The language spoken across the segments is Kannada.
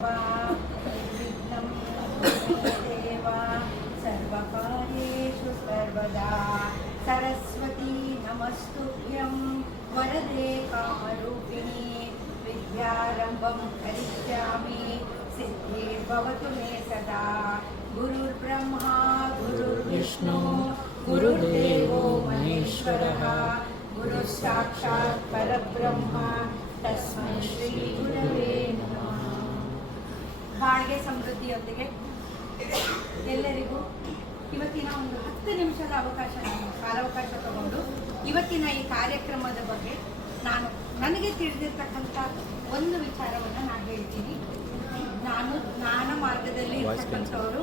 निर्विघ्नं देव सर्वकार्येषु सर्वदा सरस्वती नमस्तुभ्यं वरदे कामरूपिणी विद्यारम्भं करिष्यामि सिद्धिर्भवतु मे सदा गुरुर्ब्रह्मा गुरुर्विष्णु गुरुर्देवो महेश्वरः गुरुः साक्षात् परब्रह्म तस्मै ಶ್ರೀ ಗುರವೇ ನಮಃ. ಬಾಳ್ಗೆ ಸಮೃದ್ಧಿಯೊಂದಿಗೆ ಎಲ್ಲರಿಗೂ ಇವತ್ತಿನ ಒಂದು 10 ನಿಮಿಷದ ಕಾಲಾವಕಾಶ ತಗೊಂಡು ಇವತ್ತಿನ ಈ ಕಾರ್ಯಕ್ರಮದ ಬಗ್ಗೆ ನನಗೆ ತಿಳಿದಿರ್ತಕ್ಕಂಥ ಒಂದು ವಿಚಾರವನ್ನು ನಾನು ಹೇಳ್ತೀನಿ. ನಾನು ಜ್ಞಾನ ಮಾರ್ಗದಲ್ಲಿ ಇರ್ತಕ್ಕಂಥವರು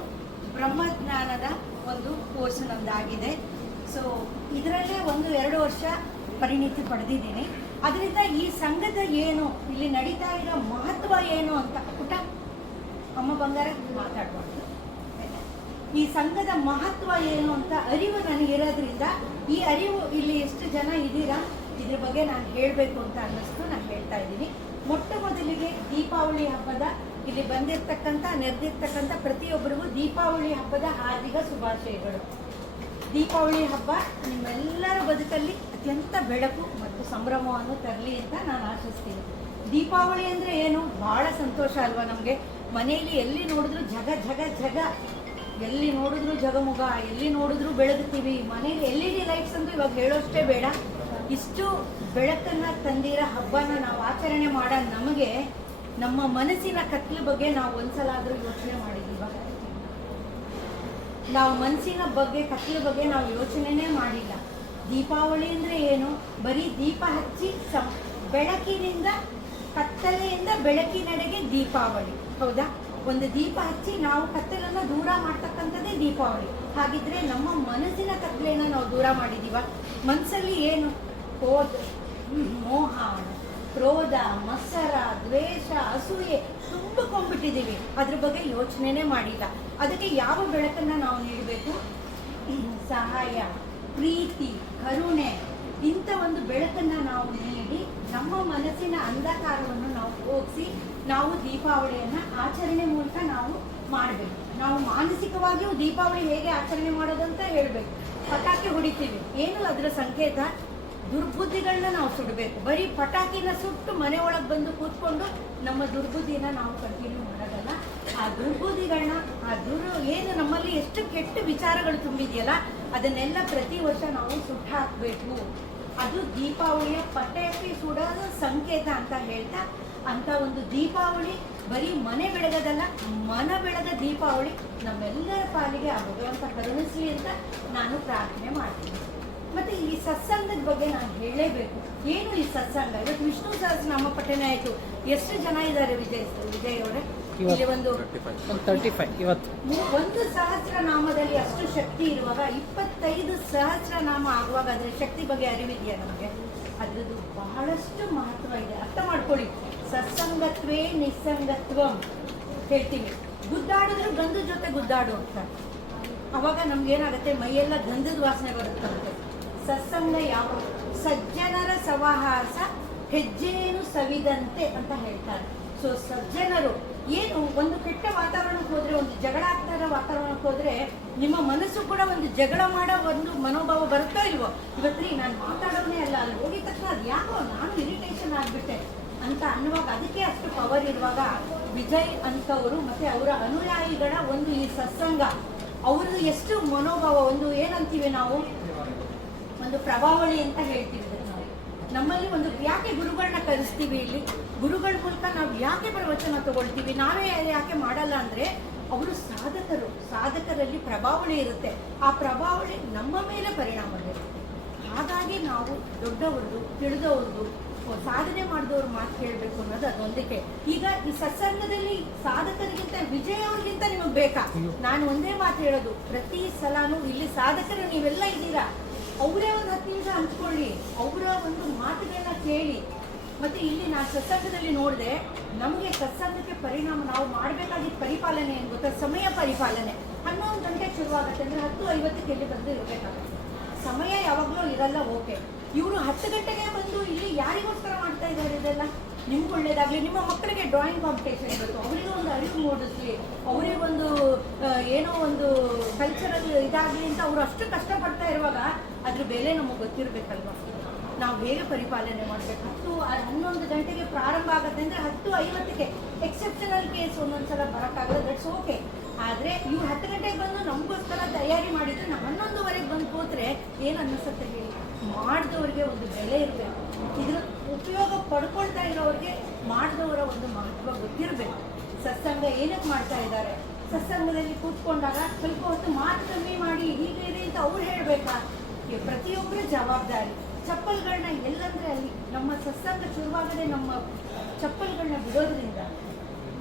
ಬ್ರಹ್ಮಜ್ಞಾನದ ಒಂದು ಕೋರ್ಸ್ ನಮ್ದಾಗಿದೆ. ಸೊ ಇದರಲ್ಲೇ 1-2 ವರ್ಷ ಪರಿಣಿತಿ ಪಡೆದಿದ್ದೀನಿ. ಅದರಿಂದ ಈ ಸಂಘದ ಏನು, ಇಲ್ಲಿ ನಡೀತಾ ಇರೋ ಮಹತ್ವ ಏನು ಅಂತ ಪುಟ ಅಮ್ಮ ಬಂಗಾರ ಮಾತಾಡ್ಬಾರ್ದು. ಈ ಸಂಘದ ಮಹತ್ವ ಏನು ಅಂತ ಅರಿವು ನನಗಿರೋದ್ರಿಂದ ಈ ಅರಿವು ಇಲ್ಲಿ ಎಷ್ಟು ಜನ ಇದ್ದೀರಾ ಇದ್ರ ಬಗ್ಗೆ ನಾನು ಹೇಳಬೇಕು ಅಂತ ಅನ್ನಿಸ್ತು. ನಾನು ಹೇಳ್ತಾ ಇದ್ದೀನಿ. ಮೊಟ್ಟ ಮೊದಲಿಗೆ ದೀಪಾವಳಿ ಹಬ್ಬದ ಇಲ್ಲಿ ಬಂದಿರತಕ್ಕಂಥ ನೆರೆದಿರ್ತಕ್ಕಂಥ ಪ್ರತಿಯೊಬ್ಬರಿಗೂ ದೀಪಾವಳಿ ಹಬ್ಬದ ಹಾರ್ದಿಕ ಶುಭಾಶಯಗಳು. ದೀಪಾವಳಿ ಹಬ್ಬ ನಿಮ್ಮೆಲ್ಲರ ಬದುಕಲ್ಲಿ ಅತ್ಯಂತ ಬೆಳಕು ಮತ್ತು ಸಂಭ್ರಮವನ್ನು ತರಲಿ ಅಂತ ನಾನು ಆಶಿಸ್ತೀನಿ. ದೀಪಾವಳಿ ಅಂದರೆ ಏನು, ಬಹಳ ಸಂತೋಷ ಅಲ್ವಾ ನಮಗೆ. ಮನೆಯಲ್ಲಿ ಎಲ್ಲಿ ನೋಡಿದ್ರು ಜಗ ಜಗ ಜಗ, ಎಲ್ಲಿ ನೋಡಿದ್ರು ಜಗಮುಗ, ಎಲ್ಲಿ ನೋಡಿದ್ರು ಬೆಳಗುತ್ತೀವಿ. ಮನೇಲಿ LED ಲೈಟ್ಸ್ ಅಂತೂ ಇವಾಗ ಹೇಳೋಷ್ಟೇ ಬೇಡ. ಇಷ್ಟು ಬೆಳಕನ್ನು ತಂದಿರೋ ಹಬ್ಬನ ನಾವು ಆಚರಣೆ ಮಾಡೋ ನಮಗೆ ನಮ್ಮ ಮನಸ್ಸಿನ ಕತ್ಲ ಬಗ್ಗೆ ನಾವು ಒಂದ್ಸಲ ಯೋಚನೆ ಮಾಡಿದ್ದೀವ? ನಾವು ಮನಸ್ಸಿನ ಬಗ್ಗೆ ಕತ್ಲ ಬಗ್ಗೆ ನಾವು ಯೋಚನೆನೇ ಮಾಡಿಲ್ಲ. ದೀಪಾವಳಿ ಅಂದರೆ ಏನು, ಬರೀ ದೀಪ ಹಚ್ಚಿ ಬೆಳಕಿನಿಂದ ಕತ್ತಲೆಯಿಂದ ಬೆಳಕಿನೆಡೆಗೆ ದೀಪಾವಳಿ, ಹೌದಾ? ಒಂದು ದೀಪ ಹಚ್ಚಿ ನಾವು ಕತ್ತಲನ್ನು ದೂರ ಮಾಡ್ತಕ್ಕಂಥದ್ದೇ ದೀಪಾವಳಿ. ಹಾಗಿದ್ರೆ ನಮ್ಮ ಮನಸ್ಸಿನ ಕತ್ತಲೆಯನ್ನು ನಾವು ದೂರ ಮಾಡಿದೀವ? ಮನಸ್ಸಲ್ಲಿ ಏನು ಮೋಹ, ಕ್ರೋಧ, ಮತ್ಸರ, ದ್ವೇಷ, ಅಸೂಯೆ ತುಂಬಿಕೊಂಡ್ಬಿಟ್ಟಿದ್ದೀವಿ. ಅದ್ರ ಬಗ್ಗೆ ಯೋಚನೆನೇ ಮಾಡಿಲ್ಲ. ಅದಕ್ಕೆ ಯಾವ ಬೆಳಕನ್ನು ನಾವು ನೀಡಬೇಕು? ಸಹಾಯ, ಪ್ರೀತಿ, ಕರುಣೆ, ಇಂಥ ಒಂದು ಬೆಳಕನ್ನು ನಾವು ನೀಡಿ ನಮ್ಮ ಮನಸ್ಸಿನ ಅಂಧಕಾರವನ್ನು ನಾವು ಹೋಗಿಸಿ ನಾವು ದೀಪಾವಳಿಯನ್ನು ಆಚರಣೆ ಮೂಲಕ ನಾವು ಮಾಡಬೇಕು. ನಾವು ಮಾನಸಿಕವಾಗಿಯೂ ದೀಪಾವಳಿ ಹೇಗೆ ಆಚರಣೆ ಮಾಡೋದಂತ ಹೇಳಬೇಕು. ಪಟಾಕಿ ಹೊಡಿತೀವಿ, ಏನು ಅದರ ಸಂಕೇತ? ದುರ್ಬುದ್ಧಿಗಳನ್ನ ನಾವು ಸುಡಬೇಕು. ಬರೀ ಪಟಾಕಿನ ಸುಟ್ಟು ಮನೆ ಒಳಗೆ ಬಂದು ಕೂತ್ಕೊಂಡು ನಮ್ಮ ದುರ್ಬುದ್ಧಿನ ನಾವು ಕಂಟಿನ್ಯೂ ಮಾಡೋದಲ್ಲ. ಆ ದುರ್ಬುದ್ಧಿಗಳನ್ನ ಏನು ನಮ್ಮಲ್ಲಿ ಎಷ್ಟು ಕೆಟ್ಟ ವಿಚಾರಗಳು ತುಂಬಿದೆಯಲ್ಲ ಅದನ್ನೆಲ್ಲ ಪ್ರತಿ ವರ್ಷ ನಾವು ಸುಟ್ಟು ಹಾಕಬೇಕು. ಅದು ದೀಪಾವಳಿಯ ಪಟಾಕಿ ಸುಡೋದ ಸಂಕೇತ ಅಂತ ಹೇಳ್ತಾ, ಅಂತ ಒಂದು ದೀಪಾವಳಿ ಬರೀ ಮನೆ ಬೆಳಗದಲ್ಲ, ಮನ ಬೆಳಗ ದೀಪಾವಳಿ ನಮ್ಮೆಲ್ಲರ ಪಾಲಿಗೆ ಆ ಭಗವಂತ ಕರುಣಿಸಲಿ ಅಂತ ನಾನು ಪ್ರಾರ್ಥನೆ ಮಾಡ್ತೀನಿ. ಮತ್ತೆ ಈ ಸತ್ಸಂಗದ ಬಗ್ಗೆ ನಾನು ಹೇಳಲೇಬೇಕು. ಏನು ಈ ಸತ್ಸಂಗ? ಇವತ್ತು ವಿಷ್ಣು ಸಹಸ್ರನಾಮ ಪಠನೆ ಆಯಿತು. ಎಷ್ಟು ಜನ ಇದ್ದಾರೆ ವಿಜಯ್ ಅವರೇ? ಇಲ್ಲಿ ಒಂದು 35. ಇವತ್ತು 1 ಸಹಸ್ರನಾಮದಲ್ಲಿ ಅಷ್ಟು ಶಕ್ತಿ ಇರುವಾಗ 25 ಸಹಸ್ರನಾಮ ಆಗುವಾಗ ಅದರ ಶಕ್ತಿ ಬಗ್ಗೆ ಅರಿವಿದೆಯಾ ನಮಗೆ? ಅದ್ರದ್ದು ಬಹಳಷ್ಟು ಮಹತ್ವ ಇದೆ. ಅರ್ಥ ಮಾಡ್ಕೊಳ್ಳಿ. ಸತ್ಸಂಗತ್ವೇ ನಿಸ್ಸಂಗತ್ವಂ ಹೇಳ್ತೀವಿ. ಗುದ್ದಾಡಿದ್ರು ಗಂಧದ ಜೊತೆ ಗುದ್ದಾಡು ಅಂತ. ಅವಾಗ ನಮ್ಗೇನಾಗುತ್ತೆ? ಮೈಯೆಲ್ಲ ಗಂಧದ ವಾಸನೆ ಬರುತ್ತಂತೆ. ಸತ್ಸಂಗ ಯಾವ? ಸಜ್ಜನರ ಸಹವಾಸ ಹೆಜ್ಜೆಯನ್ನು ಸವಿದಂತೆ ಅಂತ ಹೇಳ್ತಾರೆ. ಸೊ ಸಜ್ಜನರು ಏನು, ಒಂದು ಕೆಟ್ಟ ವಾತಾವರಣಕ್ಕೆ ಹೋದ್ರೆ, ಒಂದು ಜಗಳ ಆಗ್ತಾ ಇರೋ ವಾತಾವರಣಕ್ಕೆ ಹೋದ್ರೆ ನಿಮ್ಮ ಮನಸ್ಸು ಕೂಡ ಒಂದು ಜಗಳ ಮಾಡೋ ಒಂದು ಮನೋಭಾವ ಬರುತ್ತೋ ಇಲ್ವೋ? ಇವತ್ತು ನಾನು ಮಾತಾಡೋನೇ ಅಲ್ಲ, ಅಲ್ಲಿ ಹೋಗಿದ ತಕ್ಷಣ ಅದು ಯಾಕೋ ನಾನು ಇರಿಟೇಷನ್ ಆಗಿಬಿಟ್ಟೆ ಅಂತ ಅನ್ನುವಾಗ, ಅದಕ್ಕೆ ಅಷ್ಟು ಪವರ್ ಇರುವಾಗ ವಿಜಯ್ ಅಂತವರು ಮತ್ತೆ ಅವರ ಅನುಯಾಯಿಗಳ ಒಂದು ಈ ಸತ್ಸಂಗ ಅವ್ರದ್ದು ಎಷ್ಟು ಮನೋಭಾವ, ಒಂದು ಏನಂತೀವಿ ನಾವು, ಒಂದು ಪ್ರಭಾವಳಿ ಅಂತ ಹೇಳ್ತೀವಿ ನಾವು. ನಮ್ಮಲ್ಲಿ ಒಂದು ಯಾಕೆ ಗುರುಗಳನ್ನ ಕಲಿಸ್ತೀವಿ? ಇಲ್ಲಿ ಗುರುಗಳ ಮೂಲಕ ನಾವು ಯಾಕೆ ಪ್ರವಚನ ತಗೊಳ್ತೀವಿ? ನಾವೇ ಯಾಕೆ ಮಾಡಲ್ಲ ಅಂದರೆ ಅವರು ಸಾಧಕರಲ್ಲಿ ಪ್ರಭಾವಳಿ ಇರುತ್ತೆ. ಆ ಪ್ರಭಾವಳಿ ನಮ್ಮ ಮೇಲೆ ಪರಿಣಾಮ ಬೀರುತ್ತೆ. ಹಾಗಾಗಿ ನಾವು ದೊಡ್ಡವ್ರದ್ದು, ತಿಳಿದವ್ರದ್ದು, ಸಾಧನೆ ಮಾಡಿದವ್ರ ಮಾತು ಕೇಳಬೇಕು ಅನ್ನೋದು ಅದೊಂದಕ್ಕೆ. ಈಗ ಈ ಸತ್ಸಂಗದಲ್ಲಿ ಸಾಧಕರಿಗಿಂತ ವಿಜಯ್ ಅವ್ರಿಗಿಂತ ನಿಮಗೆ ಬೇಕಾ? ನಾನು ಒಂದೇ ಮಾತು ಹೇಳೋದು, ಪ್ರತಿ ಸಲಾನು ಇಲ್ಲಿ ಸಾಧಕರು ನೀವೆಲ್ಲ ಇದ್ದೀರಾ, ಅವರೇ ಒಂದು 10 ನಿಮಿಷ ಹಂಚ್ಕೊಳ್ಳಿ, ಅವರ ಒಂದು ಮಾತುಗಳನ್ನ ಕೇಳಿ. ಮತ್ತೆ ಇಲ್ಲಿ ನಾನು ಸತ್ಸಂಗದಲ್ಲಿ ನೋಡಿದೆ, ನಮಗೆ ಸತ್ಸಂಗಕ್ಕೆ ಪರಿಣಾಮ ನಾವು ಮಾಡಬೇಕಾಗಿದ್ದ ಪರಿಪಾಲನೆ ಏನು ಗೊತ್ತಾ? ಸಮಯ ಪರಿಪಾಲನೆ. 11 ಗಂಟೆಗೆ ಶುರುವಾಗುತ್ತೆ ಅಂದರೆ 10:50ಕ್ಕೆ ಇಲ್ಲಿ ಬಂದು ಇರಬೇಕಾಗುತ್ತೆ. ಸಮಯ ಯಾವಾಗಲೂ ಇರಲ್ಲ. ಓಕೆ, ಇವರು 10 ಗಂಟೆಗೆ ಬಂದು ಇಲ್ಲಿ ಯಾರಿಗೋಸ್ಕರ ಮಾಡ್ತಾ ಇದ್ದಾರೆ ಇದೆಲ್ಲ? ನಿಮ್ಗೆ ಒಳ್ಳೇದಾಗಲಿ. ನಿಮ್ಮ ಮಕ್ಕಳಿಗೆ ಡ್ರಾಯಿಂಗ್ ಕಾಂಪಿಟೇಷನ್ ಇರುತ್ತೆ, ಅವರಿಗೂ ಒಂದು ಅರಿವು ಮೂಡಿಸ್ಲಿ, ಅವರಿಗೊಂದು ಏನೋ ಒಂದು ಕಲ್ಚರಲ್ ಇದಾಗಲಿ ಅಂತ ಅವರು ಅಷ್ಟು ಕಷ್ಟಪಡ್ತಾ ಇರುವಾಗ ಅದ್ರ ಬೆಲೆ ನಮಗೆ ಗೊತ್ತಿರಬೇಕಲ್ವ. ನಾವು ಹೇಗೆ ಪರಿಪಾಲನೆ ಮಾಡಬೇಕು. 11 ಗಂಟೆಗೆ ಪ್ರಾರಂಭ ಆಗುತ್ತೆ ಅಂದರೆ 10:50ಕ್ಕೆ ಎಕ್ಸೆಪ್ಷನಲ್ ಕೇಸ್ ಒಂದೊಂದ್ಸಲ ಬರೋಕ್ಕಾಗಲ್ಲ, ದಟ್ಸ್ ಓಕೆ. ಆದರೆ ಇವ್ರು 10 ಗಂಟೆಗೆ ಬಂದು ನಮಗೋಸ್ಕರ ತಯಾರಿ ಮಾಡಿದರೆ ನಾವು 11:15ಗೆ ಬಂದು ಕೂತ್ರೆ ಏನು ಅನ್ನಿಸುತ್ತೆ ಹೇಳಿ. ಮಾಡಿದವ್ರಿಗೆ ಒಂದು ಬೆಲೆ ಇರಬೇಕು, ಇದ್ರ ಉಪಯೋಗ ಪಡ್ಕೊಳ್ತಾ ಇರೋರಿಗೆ ಮಾಡಿದವರ ಒಂದು ಮಹತ್ವ ಗೊತ್ತಿರಬೇಕು. ಸತ್ಸಂಗ ಏನಕ್ಕೆ ಮಾಡ್ತಾ ಇದ್ದಾರೆ, ಸತ್ಸಂಗದಲ್ಲಿ ಕೂತ್ಕೊಂಡಾಗ ಸ್ವಲ್ಪ ಹೊತ್ತು ಮಾತು ಕಮ್ಮಿ ಮಾಡಿ ಹೀಗೆ ಇದೆ ಅಂತ ಅವ್ರು ಹೇಳಬೇಕಾ. ಪ್ರತಿಯೊಬ್ಬರ ಜವಾಬ್ದಾರಿ. ಚಪ್ಪಲ್ಗಳನ್ನ ಎಲ್ಲಂದ್ರೆ ಅಲ್ಲಿ ನಮ್ಮ ಸತ್ಸಂಗ ಶುರುವಾಗದೆ ನಮ್ಮ ಚಪ್ಪಲ್ಗಳನ್ನ ಬಿಡೋದ್ರಿಂದ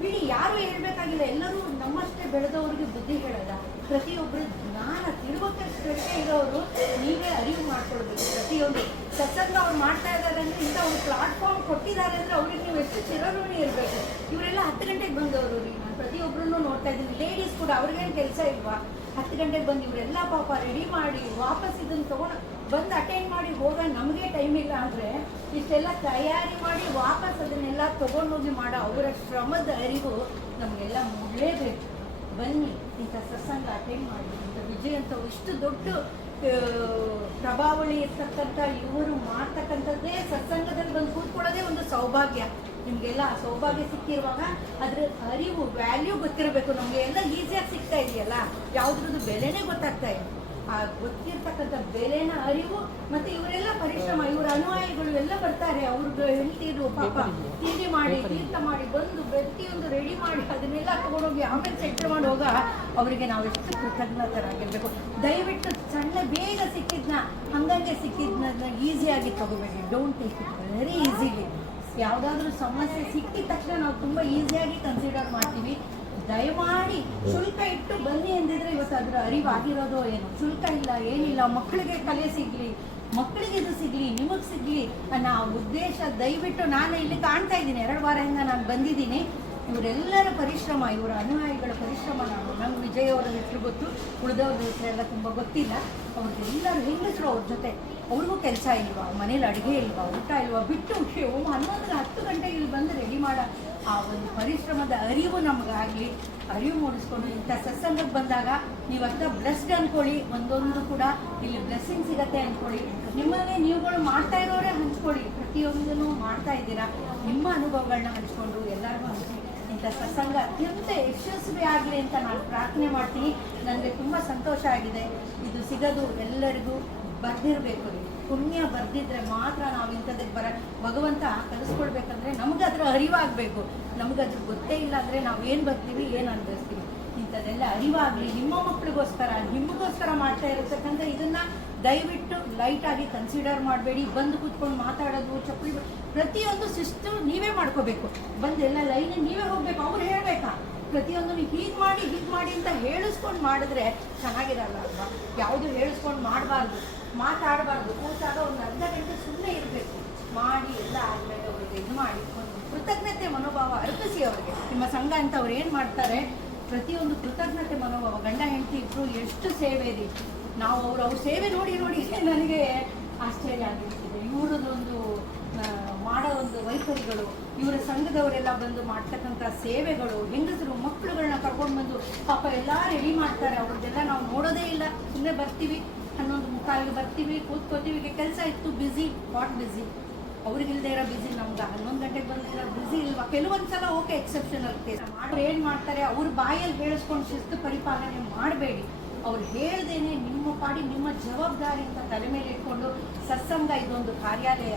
ಬಿಡಿ, ಯಾರು ಹೇಳ್ಬೇಕಾಗಿಲ್ಲ, ಎಲ್ಲರೂ ನಮ್ಮಷ್ಟೇ ಬೆಳೆದವ್ರಿಗೆ ಬುದ್ಧಿ ಹೇಳಲ್ಲ. ಪ್ರತಿಯೊಬ್ಬರು ಜ್ಞಾನ ತಿಳುವಳಿಕೆ ಇರೋರು ನೀವೇ ಅರಿವು ಮಾಡ್ಕೊಳ್ಬೇಕು. ಪ್ರತಿಯೊಂದು ಸತ್ಸಂಗ ಅವ್ರು ಮಾಡ್ತಾ ಇದ್ದಾರೆ ಅಂದರೆ ಇಂಥ ಒಂದು ಪ್ಲಾಟ್ಫಾರ್ಮ್ ಕೊಟ್ಟಿದ್ದಾರೆ ಅಂದರೆ ಅವ್ರಿಗೆ ನೀವು ಎಷ್ಟು ಚಿರಋಣಿ ಇರಬೇಕು. ಇವರೆಲ್ಲ 10 ಗಂಟೆಗೆ ಬಂದವರು ರೀ, ನಾನು ಪ್ರತಿಯೊಬ್ಬರನ್ನು ನೋಡ್ತಾ ಇದ್ದೀನಿ. ಲೇಡೀಸ್ ಕೂಡ ಅವ್ರಿಗೇನು ಕೆಲಸ ಇಲ್ವಾ, 10 ಗಂಟೆಗೆ ಬಂದು ಇವರೆಲ್ಲ ಪಾಪ ರೆಡಿ ಮಾಡಿ ವಾಪಸ್ ಇದನ್ನು ತೊಗೊಂಡು ಬಂದು ಅಟೆಂಡ್ ಮಾಡಿ ಹೋಗ ನಮಗೆ ಟೈಮ್ ಇಲ್ಲ ಅಂದರೆ ಇಷ್ಟೆಲ್ಲ ತಯಾರಿ ಮಾಡಿ ವಾಪಸ್ ಅದನ್ನೆಲ್ಲ ತೊಗೊಂಡೋಗಿ ಮಾಡೋ ಅವರ ಶ್ರಮದ ಅರಿವು ನಮಗೆಲ್ಲ ಮೂಡಲೇಬೇಕು. ಬನ್ನಿ, ಇಂಥ ಸತ್ಸಂಗ ಅಟೆಂಡ್ ಮಾಡಿ. ಇಂಥ ವಿಜಯ ಅಂತ ಇಷ್ಟು ದೊಡ್ಡ ಪ್ರಭಾವಳಿ ಇರ್ತಕ್ಕಂಥ ಇವರು ಮಾಡ್ತಕ್ಕಂಥದ್ದೇ ಸತ್ಸಂಗದಲ್ಲಿ ಬಂದು ಕೂತ್ಕೊಳ್ಳೋದೇ ಒಂದು ಸೌಭಾಗ್ಯ. ನಿಮಗೆಲ್ಲ ಆ ಸೌಭಾಗ್ಯ ಸಿಕ್ಕಿರುವಾಗ ಅದ್ರ ಅರಿವು ವ್ಯಾಲ್ಯೂ ಗೊತ್ತಿರಬೇಕು. ನಮಗೆ ಎಲ್ಲ ಈಸಿಯಾಗಿ ಸಿಗ್ತಾ ಇದೆಯಲ್ಲ, ಯಾವುದ್ರದ್ದು ಬೆಲೆನೇ ಗೊತ್ತಾಗ್ತಾ ಇದೆ. ಆ ಗೊತ್ತಿರ್ತಕ್ಕಂಥ ಬೆಲೆನ ಅರಿವು ಮತ್ತು ಇವರೆಲ್ಲ ಪರಿಶ್ರಮ, ಇವರ ಅನುಯಾಯಿಗಳು ಎಲ್ಲ ಬರ್ತಾರೆ. ಅವ್ರಿಗೆ ಹೆಂಡತಿರು ಪಾಪ ತಿಂಡಿ ಮಾಡಿ ತೀರ್ಥ ಮಾಡಿ ಬಂದು ಪ್ರತಿಯೊಂದು ರೆಡಿ ಮಾಡಿ ಅದನ್ನೆಲ್ಲ ತಗೊಂಡೋಗಿ ಆಮೇಲೆ ಸೆಟ್ ಮಾಡಿ ಹೋಗ ಅವರಿಗೆ ನಾವೆಷ್ಟು ಕೃತಜ್ಞತರಾಗಿರ್ಬೇಕು. ದಯವಿಟ್ಟು ಸಣ್ಣ ಬೇಗ ಸಿಕ್ಕಿದ್ನ ಹಂಗಂಗೆ ಸಿಕ್ಕಿದ್ನ ಈಸಿಯಾಗಿ ತಗೋಬೇಡಿ. Don't take it very easily. ಯಾವುದಾದ್ರೂ ಸಮಸ್ಯೆ ಸಿಕ್ಕಿದ ತಕ್ಷಣ ನಾವು ತುಂಬ ಈಸಿಯಾಗಿ ಕನ್ಸಿಡರ್ ಮಾಡ್ತೀವಿ. ದಯಮಾಡಿ ಶುಲ್ಕ ಇಟ್ಟು ಬನ್ನಿ ಎಂದಿದ್ರೆ ಇವತ್ತು ಅದರ ಅರಿವಾಗಿರೋದು ಏನು. ಶುಲ್ಕ ಇಲ್ಲ, ಏನಿಲ್ಲ, ಮಕ್ಕಳಿಗೆ ಕಲೆ ಸಿಗಲಿ, ಮಕ್ಕಳಿಗೆ ಇದು ಸಿಗಲಿ, ನಿಮಗೆ ಸಿಗಲಿ ಅನ್ನೋ ಆ ಉದ್ದೇಶ. ದಯವಿಟ್ಟು ನಾನು ಇಲ್ಲಿ ಕಾಣ್ತಾ ಇದ್ದೀನಿ, 2 ವಾರದಿಂದ ನಾನು ಬಂದಿದ್ದೀನಿ. ಇವರೆಲ್ಲರ ಪರಿಶ್ರಮ, ಇವರ ಅನುಯಾಯಿಗಳ ಪರಿಶ್ರಮ. ನಂಗೆ ವಿಜಯ್ ಅವರ ಹೆಸರು ಗೊತ್ತು, ಉಳಿದವ್ರ ಹೆಸರೆಲ್ಲ ತುಂಬ ಗೊತ್ತಿಲ್ಲ. ಅವ್ರಿಗೆಲ್ಲರೂ ಹೆಂಗಸರು ಅವ್ರ ಜೊತೆ, ಅವ್ರಿಗೂ ಕೆಲಸ ಇಲ್ವಾ, ಮನೇಲಿ ಅಡುಗೆ ಇಲ್ವಾ, ಊಟ ಇಲ್ವಾ, ಬಿಟ್ಟು 10 ಗಂಟೆಗೆ ಇಲ್ಲಿ ಬಂದು ರೆಡಿ ಮಾಡೋ ಆ ಒಂದು ಪರಿಶ್ರಮದ ಅರಿವು ನಮಗಾಗಲಿ. ಅರಿವು ಮೂಡಿಸ್ಕೊಂಡು ಇಂಥ ಸತ್ಸಂಗಕ್ಕೆ ಬಂದಾಗ ನೀವು ಅಂತ ಬ್ಲೆಸ್ಡ್ ಅಂದ್ಕೊಳ್ಳಿ. ಒಂದೊಂದು ಕೂಡ ಇಲ್ಲಿ ಬ್ಲೆಸ್ಸಿಂಗ್ ಸಿಗತ್ತೆ ಅಂದ್ಕೊಳ್ಳಿ. ನಿಮ್ಮನ್ನೇ ನೀವುಗಳು ಮಾಡ್ತಾ ಇರೋರೇ ಹಂಚ್ಕೊಳ್ಳಿ. ಪ್ರತಿಯೊಂದನ್ನು ಮಾಡ್ತಾ ಇದ್ದೀರಾ, ನಿಮ್ಮ ಅನುಭವಗಳನ್ನ ಹಂಚ್ಕೊಂಡು ಎಲ್ಲರಿಗೂ ಹಂಚಿ. ಇಂಥ ಸತ್ಸಂಗ ಅತ್ಯಂತ ಯಶಸ್ವಿ ಆಗಲಿ ಅಂತ ನಾನು ಪ್ರಾರ್ಥನೆ ಮಾಡ್ತೀನಿ. ನನಗೆ ತುಂಬ ಸಂತೋಷ ಆಗಿದೆ. ಇದು ಸಿಗೋದು ಎಲ್ಲರಿಗೂ ಬರ್ದಿರಬೇಕು. ಪುಣ್ಯ ಬರ್ದಿದ್ರೆ ಮಾತ್ರ ನಾವು ಇಂಥದಕ್ಕೆ ಭಗವಂತ ಕಲಿಸ್ಕೊಳ್ಬೇಕಂದ್ರೆ ನಮ್ಗೆ ಅದರ ಅರಿವಾಗಬೇಕು. ನಮಗದ್ರ ಗೊತ್ತೇ ಇಲ್ಲ ಅಂದರೆ ನಾವು ಏನು ಬರ್ತೀವಿ, ಏನು ಅನುಭವಿಸ್ತೀವಿ. ಇಂಥದ್ದೆಲ್ಲ ಅರಿವಾಗಲಿ. ನಿಮ್ಮ ಮಕ್ಕಳಿಗೋಸ್ಕರ, ನಿಮಗೋಸ್ಕರ ಮಾಡ್ತಾ ಇರತಕ್ಕಂಥ ಇದನ್ನು ದಯವಿಟ್ಟು ಲೈಟಾಗಿ ಕನ್ಸಿಡರ್ ಮಾಡಬೇಡಿ. ಬಂದು ಕೂತ್ಕೊಂಡು ಮಾತಾಡೋದು, ಚಪ್ಪಲಿ ಪ್ರತಿಯೊಂದು ಶಿಸ್ತು ನೀವೇ ಮಾಡ್ಕೋಬೇಕು. ಬಂದೆಲ್ಲ ಲೈನ್ ನೀವೇ ಹೋಗಬೇಕು. ಅವ್ರು ಹೇಳಬೇಕಾ ಪ್ರತಿಯೊಂದು ನೀವು ಹೀಗೆ ಮಾಡಿ ಅಂತ ಹೇಳಿಸ್ಕೊಂಡು ಮಾಡಿದ್ರೆ ಚೆನ್ನಾಗಿರಲ್ಲ ಅಲ್ವಾ. ಯಾವುದು ಹೇಳಿಸ್ಕೊಂಡು ಮಾಡಬಾರ್ದು, ಮಾತಾಡಬಾರ್ದು. ಕೂತಾಗ ಒಂದು ಅರ್ಧ ಗಂಟೆ ಸುಮ್ಮನೆ ಇರಬೇಕು. ಮಾಡಿ ಎಲ್ಲ ಆದಮೇಲೆ ಅವ್ರಿಗೆ ಇದು ಮಾಡಿ ಒಂದು ಕೃತಜ್ಞತೆ ಮನೋಭಾವ ಅರ್ಪಿಸಿ ಅವ್ರಿಗೆ. ನಿಮ್ಮ ಸಂಘ ಅಂತ ಅವ್ರು ಏನು ಮಾಡ್ತಾರೆ, ಪ್ರತಿಯೊಂದು ಕೃತಜ್ಞತೆ ಮನೋಭಾವ. ಗಂಡ ಹೆಂಡತಿ ಇಬ್ಬರು ಎಷ್ಟು ಸೇವೆ ಇದೆ. ನಾವು ಅವ್ರ ಸೇವೆ ನೋಡಿ ನನಗೆ ಆಶ್ಚರ್ಯ ಆಗಿರ್ತಿದೆ. ಇವ್ರದ್ದೊಂದು ಮಾಡೋ ಒಂದು ವೈಖರಿಗಳು, ಇವರ ಸಂಘದವರೆಲ್ಲ ಬಂದು ಮಾಡ್ತಕ್ಕಂಥ ಸೇವೆಗಳು, ಹೆಂಗಸರು ಮಕ್ಕಳುಗಳನ್ನ ಕರ್ಕೊಂಡು ಬಂದು ಪಾಪ ಎಲ್ಲ ರೆಡಿ ಮಾಡ್ತಾರೆ. ಅವ್ರದ್ದೆಲ್ಲ ನಾವು ನೋಡೋದೇ ಇಲ್ಲ. ಸುಮ್ಮನೆ ಬರ್ತೀವಿ, 11:45ಗೆ ಬರ್ತೀವಿ, ಕೂತ್ಕೋತೀವಿ. ಕೆಲಸ ಇತ್ತು, ಬ್ಯುಸಿ, ವಾಟ್ ಬ್ಯುಸಿ. ಅವ್ರಿಗಿಲ್ದೇ ಇರೋ ಬ್ಯುಸಿ ನಮ್ಗೆ 11 ಗಂಟೆಗೆ ಬಂದಿರೋ ಬ್ಯುಸಿ ಇಲ್ವಾ. ಕೆಲವೊಂದ್ಸಲ ಓಕೆ, ಎಕ್ಸೆಪ್ಷನಲ್ ಕೇಸ್. ಅವ್ರು ಏನು ಮಾಡ್ತಾರೆ, ಅವ್ರ ಬಾಯಲ್ಲಿ ಹೇಳಿಸ್ಕೊಂಡು ಶಿಸ್ತು ಪರಿಪಾಲನೆ ಮಾಡಬೇಡಿ. ಅವ್ರು ಹೇಳ್ದೇನೆ ನಿಮ್ಮ ಪಾಡಿ ನಿಮ್ಮ ಜವಾಬ್ದಾರಿ ಅಂತ ತಲೆ ಮೇಲೆ ಇಟ್ಕೊಂಡು ಸತ್ಸಂಗ ಇದೊಂದು ಕಾರ್ಯಾಲಯ,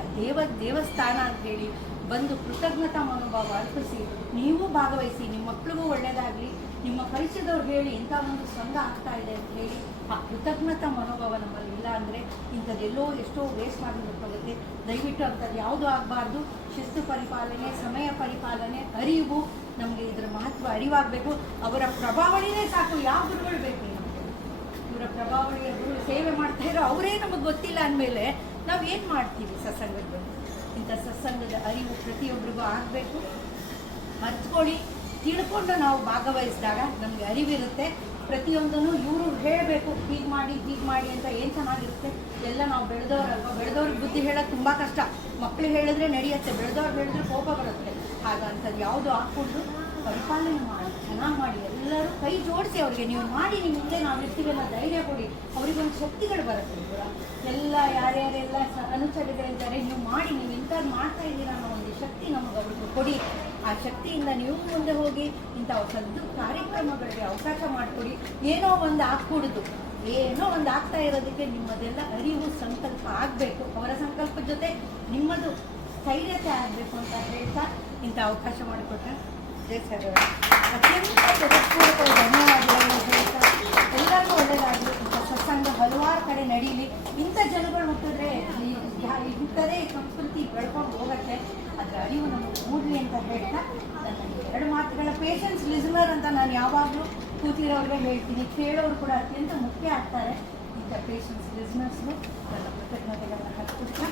ದೇವಸ್ಥಾನ ಅಂತೇಳಿ ಬಂದು ಕೃತಜ್ಞತಾ ಮನೋಭಾವ ಅರ್ಪಿಸಿ ನೀವು ಭಾಗವಹಿಸಿ. ನಿಮ್ಮ ಮಕ್ಕಳಿಗೂ ಒಳ್ಳೆಯದಾಗಲಿ. ನಿಮ್ಮ ಪರಿಚಯದವ್ರು ಹೇಳಿ ಇಂಥ ಒಂದು ಸಂಘ ಆಗ್ತಾ ಇದೆ ಅಂತ ಹೇಳಿ ಆ ಕೃತಜ್ಞತಾ ಮನೋಭಾವ ನಮ್ಮಲ್ಲಿ ಇಲ್ಲ ಅಂದರೆ ಇಂಥದ್ದೆಲ್ಲೋ ಎಷ್ಟೋ ವೇಸ್ಟ್ ಮಾಡಿರುತ್ತೆ. ದಯವಿಟ್ಟು ಅಂಥದ್ದು ಯಾವುದೂ ಆಗಬಾರ್ದು. ಶಿಸ್ತು ಪರಿಪಾಲನೆ, ಸಮಯ ಪರಿಪಾಲನೆ, ಅರಿವು, ನಮಗೆ ಇದರ ಮಹತ್ವ ಅರಿವಾಗಬೇಕು. ಅವರ ಪ್ರಭಾವಳಿನೇ ಸಾಕು. ಯಾವ ಗುರುಗಳು ಬೇಕು ನಮಗೆ? ಇವರ ಪ್ರಭಾವಳಿಯ ಗುರು ಸೇವೆ ಮಾಡ್ತಾ ಇರೋ ಅವರೇ ನಮಗೆ ಗೊತ್ತಿಲ್ಲ ಅಂದಮೇಲೆ ನಾವು ಏನು ಮಾಡ್ತೀವಿ ಸತ್ಸಂಗದ ಬಗ್ಗೆ? ಇಂಥ ಸತ್ಸಂಗದ ಅರಿವು ಪ್ರತಿಯೊಬ್ಬರಿಗೂ ಆಗಬೇಕು. ಹಂಚ್ಕೊಳ್ಳಿ, ತಿಳ್ಕೊಂಡು ನಾವು ಭಾಗವಹಿಸಿದಾಗ ನಮಗೆ ಅರಿವಿರುತ್ತೆ. ಪ್ರತಿಯೊಂದನ್ನು ಇವರು ಹೇಳಬೇಕು, ಹೀಗೆ ಮಾಡಿ ಅಂತ ಏನು ಚೆನ್ನಾಗಿರುತ್ತೆ. ಎಲ್ಲ ನಾವು ಬೆಳೆದವ್ರಲ್ವ, ಬೆಳೆದವ್ರಿಗೆ ಬುದ್ಧಿ ಹೇಳೋದು ತುಂಬ ಕಷ್ಟ. ಮಕ್ಕಳು ಹೇಳಿದ್ರೆ ನಡೆಯುತ್ತೆ, ಬೆಳೆದವ್ರು ಹೇಳಿದ್ರೆ ಕೋಪ ಬರುತ್ತೆ. ಹಾಗಂಥದ್ದು ಯಾವುದು ಹಾಕ್ಕೊಂಡು ಪರಿಪಾಲನೆ ಮಾಡಿ ಚೆನ್ನಾಗಿ ಮಾಡಿ ಎಲ್ಲರೂ ಕೈ ಜೋಡಿಸಿ ಅವ್ರಿಗೆ ನೀವು ಮಾಡಿ, ನೀವು ಹಿಂದೆ ನಾವು ಇರ್ತೀವೆಲ್ಲ ಧೈರ್ಯ ಕೊಡಿ. ಅವ್ರಿಗೊಂದು ಶಕ್ತಿಗಳು ಬರುತ್ತೆ. ಇವರ ಎಲ್ಲ ಯಾರ್ಯಾರೆಲ್ಲ ಅನುಚರಿಗಳಿದ್ದಾರೆ, ನೀವು ಮಾಡಿ, ನೀವು ಇಂಥದ್ದು ಮಾಡ್ತಾ ಇದ್ದೀರಾ ಅನ್ನೋ ಒಂದು ಶಕ್ತಿ ನಮಗೆ ಅವ್ರಿಗೆ ಕೊಡಿ. ಆ ಶಕ್ತಿಯಿಂದ ನೀವು ಮುಂದೆ ಹೋಗಿ ಇಂಥ ಸದ್ದು ಕಾರ್ಯಕ್ರಮಗಳಿಗೆ ಅವಕಾಶ ಮಾಡಿಕೊಡಿ. ಏನೋ ಒಂದು ಹಾಕ್ಕೊಡುದು, ಏನೋ ಒಂದು ಆಗ್ತಾ ಇರೋದಕ್ಕೆ ನಿಮ್ಮದೆಲ್ಲ ಅರಿವು ಸಂಕಲ್ಪ ಆಗಬೇಕು. ಅವರ ಸಂಕಲ್ಪದ ಜೊತೆ ನಿಮ್ಮದು ಸ್ಥೈರ್ಯತೆ ಆಗಬೇಕು ಅಂತ ಹೇಳ್ತಾ ಇಂಥ ಅವಕಾಶ ಮಾಡಿಕೊಟ್ರೆ ಜಯ ಸರ್ ಅತ್ಯಂತ ಜಗತ್ಪೂರ್ವಕ ಧನ್ಯವಾದಗಳನ್ನು ಹೇಳ್ತಾ ಎಲ್ಲರಿಗೂ ಒಳ್ಳೆಯದಾಗಲಿ. ಇಂಥ ಸತ್ಸಂಗ ಹಲವಾರು ಕಡೆ ನಡೀಲಿ. ಇಂಥ ಜನಗಳು ಹುಟ್ಟಿದ್ರೆ ಇಂಥದೇ ಸಂಸ್ಕೃತಿ ಬೆಳ್ಕೊಂಡು ಹೋಗುತ್ತೆ. ಅದರ ಅರಿವು ನಮಗೆ ಮೂಡಲಿ ಅಂತ ಹೇಳ್ತಾ ನನ್ನ 2 ಮಾತುಗಳ ಪೇಷನ್ಸ್ ಲಿಸನರ್ ಅಂತ ನಾನು ಯಾವಾಗಲೂ ಕೂತಿರೋರಿಗೆ ಹೇಳ್ತೀನಿ. ಕೇಳೋರು ಕೂಡ ಅತ್ಯಂತ ಮುಖ್ಯ ಆಗ್ತಾರೆ. ಇಂಥ ಪೇಷನ್ಸ್ ಲಿಸನರ್ಸ್ನು ನನ್ನ ಕೃತಜ್ಞತೆಗಳನ್ನು ಹಚ್ಚಿಸ್ತಾ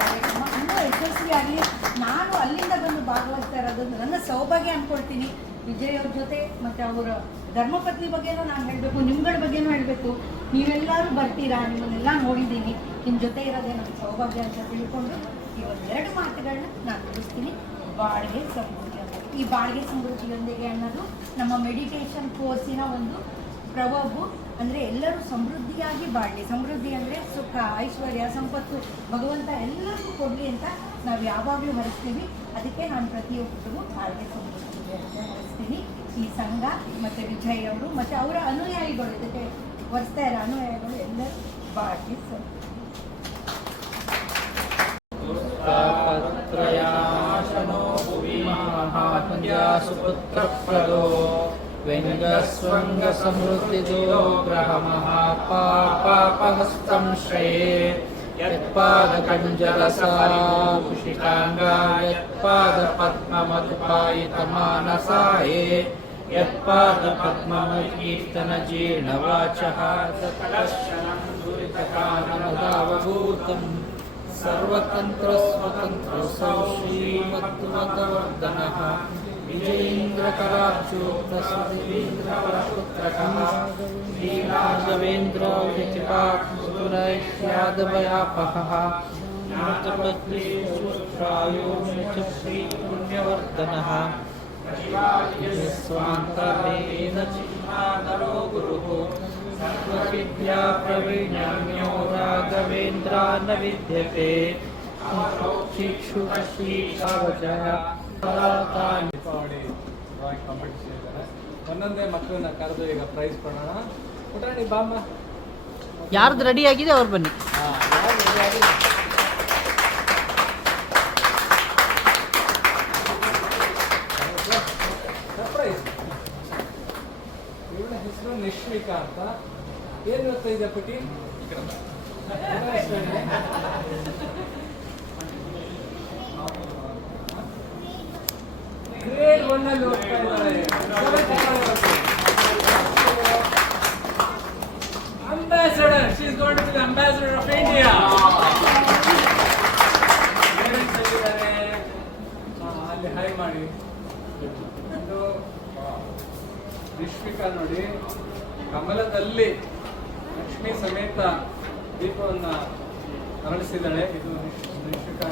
ಕಾರ್ಯಕ್ರಮ ಇನ್ನೂ ಯಶಸ್ವಿ ಆಗಲಿ. ನಾನು ಅಲ್ಲಿಂದ ಬಂದು ಭಾಗವಹಿಸ್ತಾ ಇರೋದು ನನ್ನ ಸೌಭಾಗ್ಯ ಅಂದ್ಕೊಳ್ತೀನಿ. ವಿಜಯ್ ಅವ್ರ ಜೊತೆ ಮತ್ತು ಅವರ ಧರ್ಮಪತ್ನಿ ಬಗ್ಗೆನೂ ನಾನು ಹೇಳಬೇಕು, ನಿಮ್ಗಳ ಬಗ್ಗೆನೂ ಹೇಳಬೇಕು. ನೀವೆಲ್ಲರೂ ಬರ್ತೀರಾ, ನಿಮ್ಮನ್ನೆಲ್ಲ ನೋಡಿದ್ದೀನಿ. ನಿಮ್ಮ ಜೊತೆ ಇರೋದೇ ನನ್ನ ಸೌಭಾಗ್ಯ ಅಂತ ತಿಳ್ಕೊಂಡು ಈ 2 ಮಾತುಗಳನ್ನ ನಾನು ತಿಳಿಸ್ತೀನಿ. ಬಾಳ್ಗೆ ಸಮೃದ್ಧಿ ಅನ್ನೋದು, ಈ ಬಾಳ್ಗೆ ಸಮೃದ್ಧಿಯೊಂದಿಗೆ ಅನ್ನೋದು ನಮ್ಮ ಮೆಡಿಟೇಷನ್ ಕೋರ್ಸಿನ ಒಂದು ಪ್ರಭಾವ. ಅಂದರೆ ಎಲ್ಲರೂ ಸಮೃದ್ಧಿಯಾಗಿ ಬಾಳಲಿ. ಸಮೃದ್ಧಿ ಅಂದರೆ ಸುಖ, ಐಶ್ವರ್ಯ, ಸಂಪತ್ತು ಭಗವಂತ ಎಲ್ಲರಿಗೂ ಕೊಡಲಿ ಅಂತ ನಾವು ಯಾವಾಗಲೂ ಹರಿಸ್ತೀವಿ. ಅದಕ್ಕೆ ನಾನು ಪ್ರತಿಯೊಬ್ಬರಿಗೂ ಬಾಳ್ಗೆ ಸಮೃದ್ಧಿ ಅಂತ ಹರಿಸ್ತೀನಿ. ಈ ಸಂಘ ಮತ್ತು ವಿಜಯ್ ಅವರು ಮತ್ತು ಅವರ ಅನುಯಾಯಿಗಳು, ಇದಕ್ಕೆ ವರ್ಸ್ತಾ ಇರೋ ಅನುಯಾಯಿಗಳು ಎಲ್ಲರೂ ಬಾಳ್ಗೆ ಸಮೃದ್ಧಿ. ವ್ಯಂಗ್ಯಸ್ವಂಗ ಸಮೃದ್ಧಿದೋ ಗ್ರಹ ಮಹಾಪಾಪಹಸ್ತಂ ಶ್ರೇಯೇ ಯತ್ಪಾದಕಂಜಲಸಾ ಕುಶಿಕಾಂಗ ಯತ್ಪಾದ ಪದ್ಮಮಧುಪಾಯಿತ ಮಾನಸಾಯೇ ಯತ್ಪಾದ ಪದ್ಮಕೀರ್ತನ ಜೀರ್ಣವಾಚಃ ತತ್ಕರ್ಷಣಂ ದುರಿತಕಾನನದಾವಭೂತಂ ಸರ್ವತಂತ್ರ ಸ್ವತಂತ್ರ ಸೌ ಶ್ರೀಮದ್ವರ್ಧನಃ ವಿಜಯೇಂದ್ರಕರಾಬ್ಜೋಕ್ತಸುದೇವೇಂದ್ರಪುತ್ರಕಃ ಶ್ರೀರಾಘವೇಂದ್ರ ವ್ಯತಿಪಾತ್ಮಧುರೈಷ್ಯಾದಭಯಾಪಹಃ ಮೃತಪತ್ನಿಪುತ್ರಾಯೋ ಶ್ರೀಪುಣ್ಯವರ್ಧನಃ ಸ್ವಾಂತವೇನ ಚಿನ್ಮಾನರೋ ಗುರುಃ ಸರ್ವವಿದ್ಯಾ ಪ್ರವೀಣ್ಯೋ ರಾಘವೇಂದ್ರ ನ ವಿದ್ಯತೆ ಶಿಕ್ಷು ಶ್ರೀಶಾವಜಯ ಡ್ರಾಯಿಂಗ್ ಕಾಂಪಿಟೇಷನ್ ಇದ್ದಾರೆ. ಒಂದೊಂದೇ ಮಕ್ಕಳನ್ನ ಕರೆದು ಈಗ ಪ್ರೈಸ್ ಕೊಡೋಣ. ಪುಟಾಣಿ ಬಾಮ್ಮ, ಯಾರ್ದು ರೆಡಿ ಆಗಿದೆ ಅವ್ರು ಬನ್ನಿ. ಸರ್ಪ್ರೈಸ್. ಇವಳ ಹೆಸರು ನಿಶ್ವಿಕಾ ಅಂತ. ಏನು ಓದ್ತಾ ಇದೆ ಪುಟಿ? ಗ್ರೇಡ್ 1 ಅಲ್ಲಿ ಓದ್ತಾ ಇದ್ದಾರೆ. Ambassador, she is going to be the ambassador of India. ಅಲ್ಲಿ ಹೈ ಮಾಡಿ. ನಿಶ್ವಿಕಾ ನೋಡಿ, ಕಮಲದಲ್ಲಿ ಲಕ್ಷ್ಮಿ ಸಮೇತ ದೀಪವನ್ನು ಅರಳಿಸಿದ್ದಾಳೆ. ಇದು ನಿಶ್ವಿಕಾ.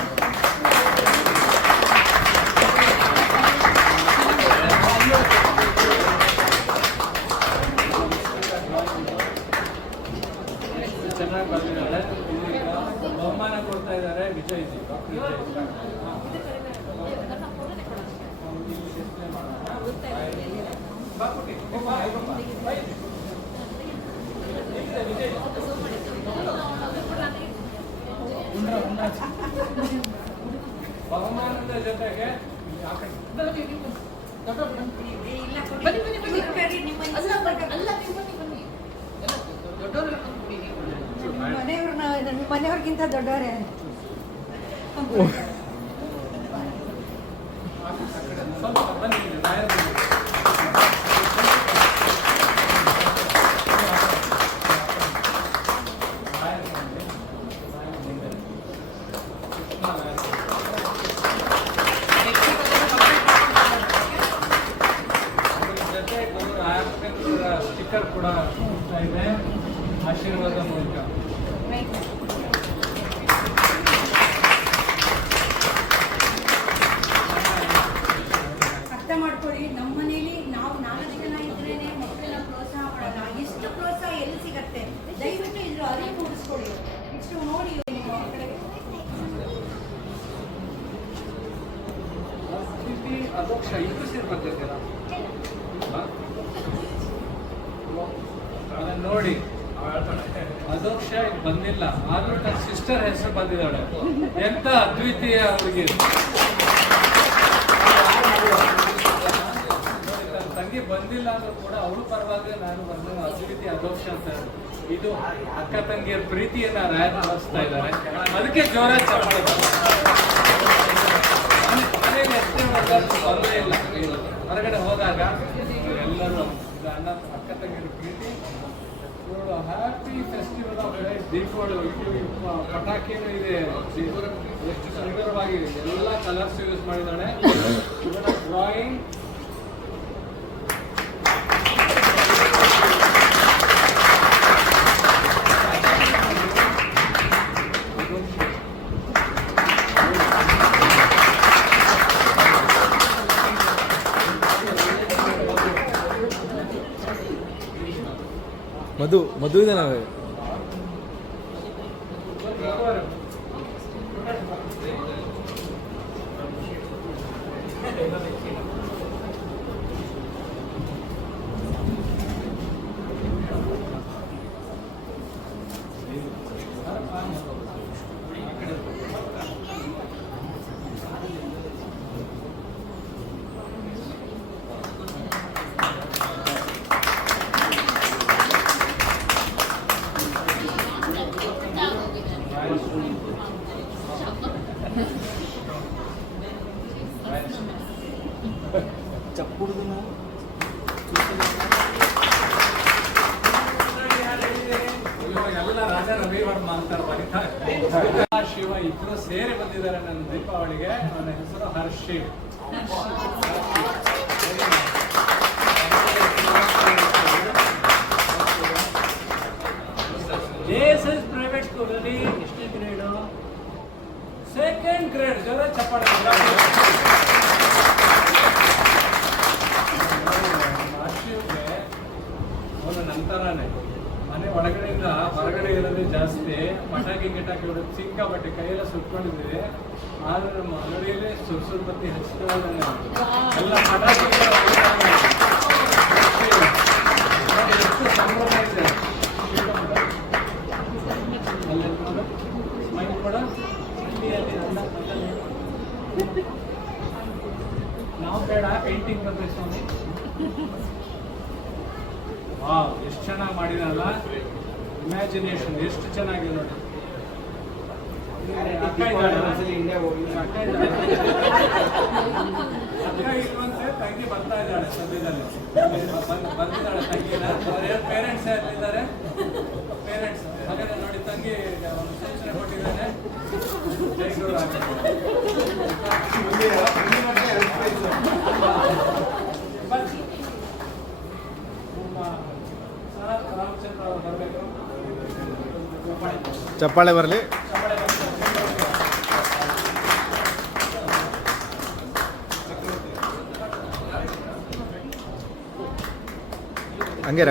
ಚೆನ್ನಾಗಿ ಬರ್ತಿದ್ದಾಳೆ. ಈಗ ಬಹುಮಾನ ಕೊಡ್ತಾ ಇದ್ದಾರೆ ವಿಜಯ್ ಜಿ, ಡಾಕ್ಟರ್ ವಿಜಯ್. ಬಹುಮಾನದ ಜೊತೆಗೆ ಮನೆಯವ್ರಿಗಿಂತ ದೊಡ್ಡವರೇ. ಸ್ವಲ್ಪ ಬನ್ನಿ. ಮಾಡ್ಕೊಳ್ಳಿ. ನಮ್ಮ ಮನೇಲಿ ನಾವು 4 ಜನ ಇದ್ರೇನೆ ಮಕ್ಕಳನ್ನ ಪ್ರೋತ್ಸಾಹ ಮಾಡಲ್ಲ. ಎಷ್ಟು ಪ್ರೋತ್ಸಾಹ ಎಲ್ಲಿ ಸಿಗತ್ತೆ? ದಯವಿಟ್ಟು ಇದ್ರ ಅರಿವು ಮೂಡಿಸ್ಕೊಳ್ಳಿ. ಇಷ್ಟು ನೋಡಿ ನಿಮ್ಮ ಮಕ್ಕಳಿಗೆ. ಅದೋಕ್ಷ ಇಬ್ಬರು ಸೇರಿ ಬರ್ತಿದ್ದೀರಾ? ಅದನ್ನ ನೋಡಿ, ಅದೋಕ್ಷ ಇಲ್ಲಿ ಬಂದಿಲ್ಲ ಆದ್ರೂ ನನ್ನ ಸಿಸ್ಟರ್ ಹೆಸರು ಬಂದಿದ್ದಾಳೆ. ಎಂತ ಅದ್ವಿತೀಯ ಹುಡುಗಿ. ನನ್ನ ತಂಗಿ ಬಂದಿಲ್ಲ ಅಂದ್ರೂ ಕೂಡ ಅವಳು ಪರವಾಗಿ ನಾನು ಬಂದು ಅದ್ವಿತೀಯ ಅದೋಕ್ಷ ಅಂತ. ಇದು ಅಕ್ಕ ತಂಗಿಯರ ಪ್ರೀತಿಯನ್ನ ರಾಯಭಾರಿಸ್ತಾ ಇದ್ದಾರೆ. ಅದಕ್ಕೆ ಜೋರ ಚಪ್ಪಾಳೆ. ತೊಂದರೆ ಇಲ್ಲ. ಹೊರಗಡೆ ಹೋದಾಗ ಎಲ್ಲರೂ ಅಣ್ಣ ಅಕ್ಕ ತಂಗಿರ ಪ್ರೀತಿ. Happy festival of life. Deepavali ಇದು ಪಟಾಕಿನೂ ಇದೆ. ಎಷ್ಟು ಸುಂದರವಾಗಿದೆ. ಎಲ್ಲ ಕಲರ್ಸ್ ಯೂಸ್ ಮಾಡಿದ್ದಾಳೆ. ಡ್ರಾಯಿಂಗ್ ಮಧು ಇದೆ ನಾವೇ. ಎಲ್ಲ ರಾಜಾ ರವಿವರ್ಮ ಅಂತಾರೆ ಬರೀತಾರೆ. ಶಿವ ಇಬ್ರು ಸೇರಿ ಬಂದಿದ್ದಾರೆ ನನ್ನ ದೀಪಾವಳಿಗೆ. ನನ್ನ ಹೆಸರು ಹರ್ಷಿವ್. ಪ್ರೈವೇಟ್ ಸ್ಕೂಲಲ್ಲಿ ಎಷ್ಟನೇ ಗ್ರೇಡು? 2nd grade. ಜೋರ ಚಪ್ಪಾಳೆ. ಹರ್ಷಿವ್ಗೆ ಅವನು ನಂತರನೇ ಮನೆ ಒಳಗಡೆಯಿಂದ ಹೊರಗಡೆ ಇರೋದೇ ಜಾಸ್ತಿ. ಪಟಾಕಿ ಗಿಟಾಕಿ ಹೊಡೆದು ಸಿಕ್ಕಾಪಟ್ಟೆ ಕೈಯೆಲ್ಲ ಸುಟ್ಕೊಂಡಿದ್ದೀವಿ. ಆದ್ರೆ ನಮ್ಮ ಅಂಗಡಿಯಲ್ಲೇ ಸುರ್ಸುರ್ ಬತ್ತಿ ಹಚ್ಚಿಕೊಳ್ಳೋದೇ ಎಲ್ಲ ಪಟಾಕಿ ಎಷ್ಟು ಸಂಭ್ರಮ ಇದೆ. ಮೈಕ್ ಕೂಡ ನಾವು ಬೇಡ ಪೇಂಟಿಂಗ್ ಬಂದ್ರೆ ಸ್ವಾಮಿ. ವಾವ್, ಎಷ್ಟು ಚೆನ್ನಾಗಿ ಮಾಡಿರಲ್ಲ. ಇಮ್ಯಾಜಿನೇಷನ್ ಎಷ್ಟು ಚೆನ್ನಾಗಿದೆ ನೋಡಿ. ಅಕ್ಕ ಇರುವಂತೆ ತಂಗಿ ಬರ್ತಾ ಇದ್ದಾಳೆ ಸದ್ಯದಲ್ಲಿ. ಬಂದಿದ್ದಾಳೆ ತಂಗಿನ. ಪೇರೆಂಟ್ಸ್ ಯಾರಿದ್ದಾರೆ? ಪೇರೆಂಟ್ಸ್. ಹಾಗಾದ್ರೆ ನೋಡಿ, ತಂಗಿ ಒಂದು ಸೂಚನೆ ಕೊಟ್ಟಿದ್ದಾನೆ. ಜೈ ಗುರು. ರಾಮಚಂದ್ರ ಅವರು ಬರಬೇಕು. ಚಪ್ಪಾಳೆ ಬರಲಿ. ಹಂಗೆ